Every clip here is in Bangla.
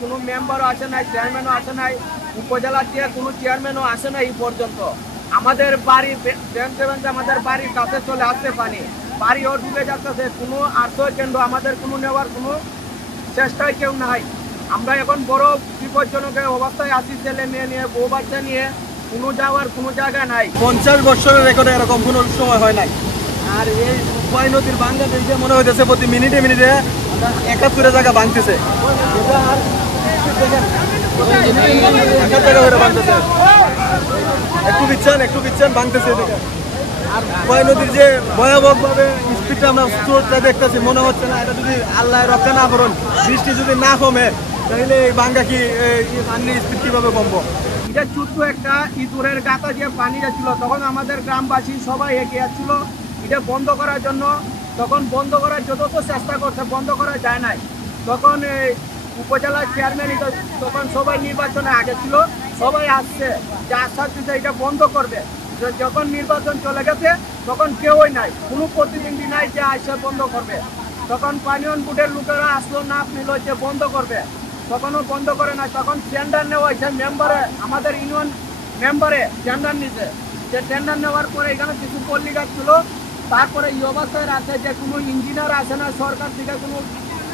কোনো মেম্বারও আসে নাই, চেয়ারম্যানও আসে নাই, উপজেলার দিয়ে কোনো চেয়ারম্যানও আসে নাই এই পর্যন্ত। আমাদের বাড়ি বেঞ্চে আমাদের বাড়ির কাছে চলে আসছে পানি, বাড়িও ডুবে যাচ্ছে। কোনো আশ্রয় কেন্দ্র আমাদের কোনো নেওয়ার কোনো চেষ্টায় কেউ নাই। আমরা এখন বড় বিপজ্জনক অবস্থায় আছি, ছেলে মেয়ে নিয়ে, বউ বাচ্চা নিয়ে, কোনো যাওয়ার কোনো জায়গা নাই। 50 বছরের রেকর্ডে এরকম কোনো সময় হয় নাই। আর এই খোয়াই নদীর ভাঙ্গা দেখে মনে হইতেছে প্রতি মিনিটে মিনিটে 71 জায়গা ভাঙতেছে। একটু বিচ্ছেন ভাঙতেছে। আর খোয়াই নদীর যে ভয়াবহভাবে স্পিডটা আমরা স্রোতটা দেখতেছি, মনে হচ্ছে না এটা যদি আল্লাহ রক্ষা না করুন, বৃষ্টি যদি না কমে, তাহলে এই ভাঙ্গা কি পানির স্পিড কিভাবে কমবো? এটা ছোট্ট একটা ইঁদুরের গাতা যে পানি যাচ্ছিল, তখন আমাদের গ্রামবাসী সবাই এগিয়ে যাচ্ছিল এটা বন্ধ করার জন্য। তখন বন্ধ করার যত চেষ্টা করছে, বন্ধ করা যায় নাই। তখন উপজেলার চেয়ারম্যান তখন সবাই নির্বাচনে আগে ছিল, সবাই আসছে যে আশ্বাস দিচ্ছে এটা বন্ধ করবে। যখন নির্বাচন চলে গেছে তখন কেউই নাই, কোনো প্রতিনিধি নাই যে আসে বন্ধ করবে। তখন পানীয় বোর্ডের লোকেরা আসলো না, নিল যে বন্ধ করবে, তখনও বন্ধ করে না। তখন টেন্ডার নেওয়া হয়েছে মেম্বারে, আমাদের ইউনিয়ন মেম্বারে টেন্ডার নিতে, যে টেন্ডার নেওয়ার পরে এখানে কিছু পল্লী গাছ ছিল। তারপরে এই অবস্থায় আছে যে কোনো ইঞ্জিনিয়ার আসে না, সরকার থেকে কোনো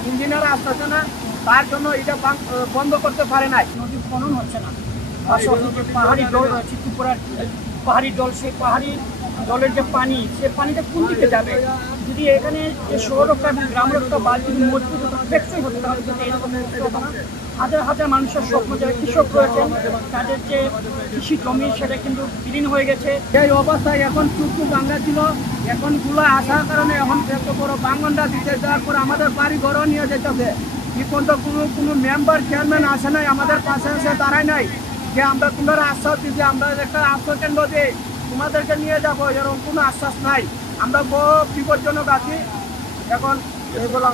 ইঞ্জিনিয়ার আসতেছে না, তার জন্য এটা বন্ধ করতে পারে নাই। নদী খনন হচ্ছে না, পাহাড়ি জল রয়েছে, ত্রিপুরার পাহাড়ি জল, সেই পাহাড়ি জলের যে পানি, সে পানিটা কোন দিকে যাবে? যদি এখানে যে শহররক্ষা এবং গ্রাম রক্ষা বা যদি মজবুত হতো, টেকসই হতো, তাহলে কিন্তু এরকম হতো না। হাজার হাজার মানুষের স্বপ্ন, যারা কৃষক রয়েছেন তাদের যে কৃষি জমি, সেটা কিন্তু বিলীন হয়ে গেছে। এই অবস্থায় এখন চুক্তু বাংলা ছিল, এখন গুলো আসার কারণে এখন এত বড় বাঙ্গনটা দিতে যাওয়ার পর আমাদের বাড়ি ঘরও নিয়ে যেতেছে। এখন তো কোনো মেম্বার চেয়ারম্যান আসে নাই, আমাদের পাশে এসে দাঁড়ায় নাই যে আমরা তোমরা আশ্বাস দিচ্ছি, আমরা একটা আশ্রয় কেন্দ্র দিই, তোমাদেরকে নিয়ে যাবো, এরকম কোনো আশ্বাস নাই। আমরা বড় বিপজ্জনক আছি এখন। এগুলো